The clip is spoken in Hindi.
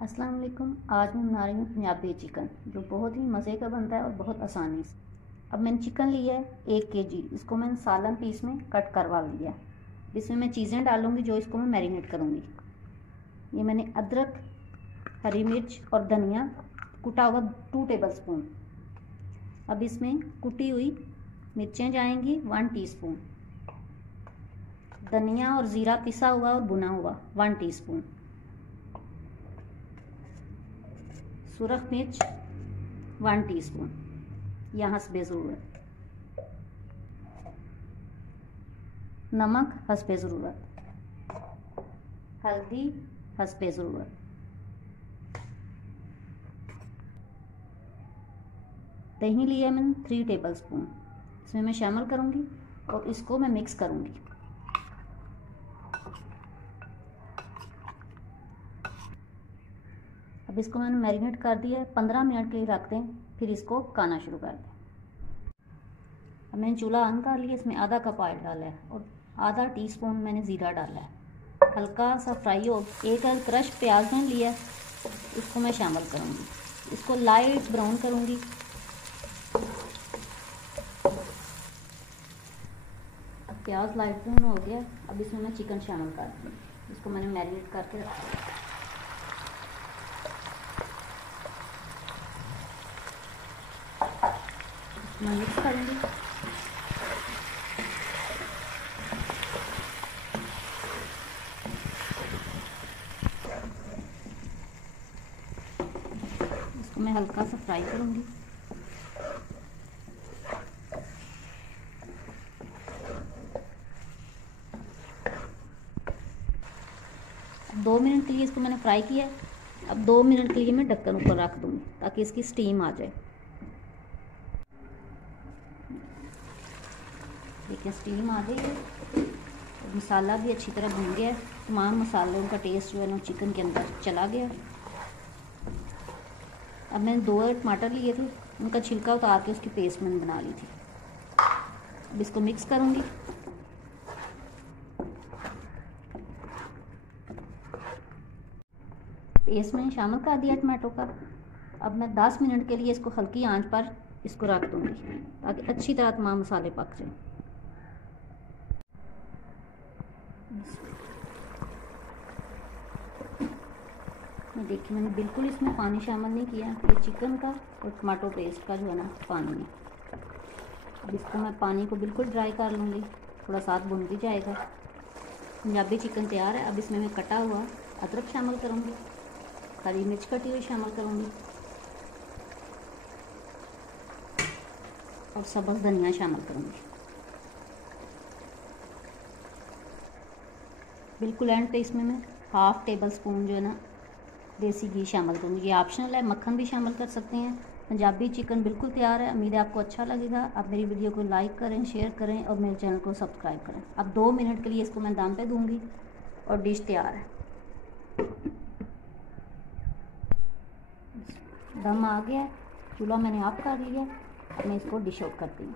अस्सलाम वालेकुम। आज मैं बना रही हूँ पंजाबी चिकन, जो बहुत ही मज़े का बनता है और बहुत आसानी से। अब मैंने चिकन लिया है 1 kg। इसको मैंने सालन पीस में कट करवा लिया। इसमें मैं चीज़ें डालूँगी जो इसको मैं मैरिनेट करूँगी। ये मैंने अदरक, हरी मिर्च और धनिया कुटा हुआ 2 टेबलस्पून। अब इसमें कुटी हुई मिर्चें जाएंगी 1 टीस्पून। धनिया और ज़ीरा पिसा हुआ और भुना हुआ 1 टीस्पून। सुरख मिर्च 1 टीस्पून या हस्बे ज़रूरत। नमक हस्बे ज़रूरत। हल्दी हस्बे ज़रूरत। दही लिया मैंने 3 टेबलस्पून। इसमें मैं शामिल करूँगी और इसको मैं मिक्स करूँगी। अब इसको मैंने मैरिनेट कर दिया है, 15 मिनट के लिए रख दें, फिर इसको पकाना शुरू कर दें। अब मैंने चूल्हा ऑन कर लिया, इसमें आधा कप ऑयल डाला है और आधा टीस्पून मैंने ज़ीरा डाला है। हल्का सा फ्राई हो, एक क्रश प्याज मैंने लिया, इसको मैं शामिल करूँगी। इसको लाइट ब्राउन करूँगी। अब प्याज लाइट ब्राउन हो गया। अब इसमें मैं चिकन शामिल कर दूँगी। इसको मैंने मैरिनेट करके रखा है। मैं मिक्स करूँगी। इसको मैं हल्का सा फ्राई करूँगी। अब 2 मिनट के लिए इसको मैंने फ्राई किया। अब 2 मिनट के लिए मैं ढक्कन ऊपर रख दूँगी ताकि इसकी स्टीम आ जाए। देखिए स्टीम आ गई है। मसाला भी अच्छी तरह भून गया है। तमाम मसालों का टेस्ट जो है ना चिकन के अंदर चला गया। अब मैंने 2 टमाटर लिए थे, उनका छिलका उतार के उसकी पेस्ट मैंने बना ली थी। अब इसको मिक्स करूँगी। पेस्ट मैंने शामिल कर दिया टमाटो का। अब मैं 10 मिनट के लिए इसको हल्की आंच पर इसको रख दूँगी ताकि अच्छी तरह तमाम मसाले पक जाएं। देखिए मैंने बिल्कुल इसमें पानी शामिल नहीं किया। ये चिकन का और टमाटो पेस्ट का जो है ना पानी है। अब इसको मैं पानी को बिल्कुल ड्राई कर लूँगी, थोड़ा साथ भुन भी जाएगा। पंजाबी चिकन तैयार है। अब इसमें मैं कटा हुआ अदरक शामिल करूँगी, हरी मिर्च कटी हुई शामिल करूँगी और सब्ज़ धनिया शामिल करूँगी। बिल्कुल एंड पे इसमें मैं 1/2 टेबलस्पून जो है ना देसी घी शामिल करूँगी। ये ऑप्शनल है, मक्खन भी शामिल कर सकते हैं। पंजाबी चिकन बिल्कुल तैयार है। उम्मीद है आपको अच्छा लगेगा। आप मेरी वीडियो को लाइक करें, शेयर करें और मेरे चैनल को सब्सक्राइब करें। अब 2 मिनट के लिए इसको मैं दम पे दूँगी और डिश तैयार है। दम आ गया, चूल्हा मैंने ऑफ कर लिया। अब मैं इसको डिश आउट करती हूँ।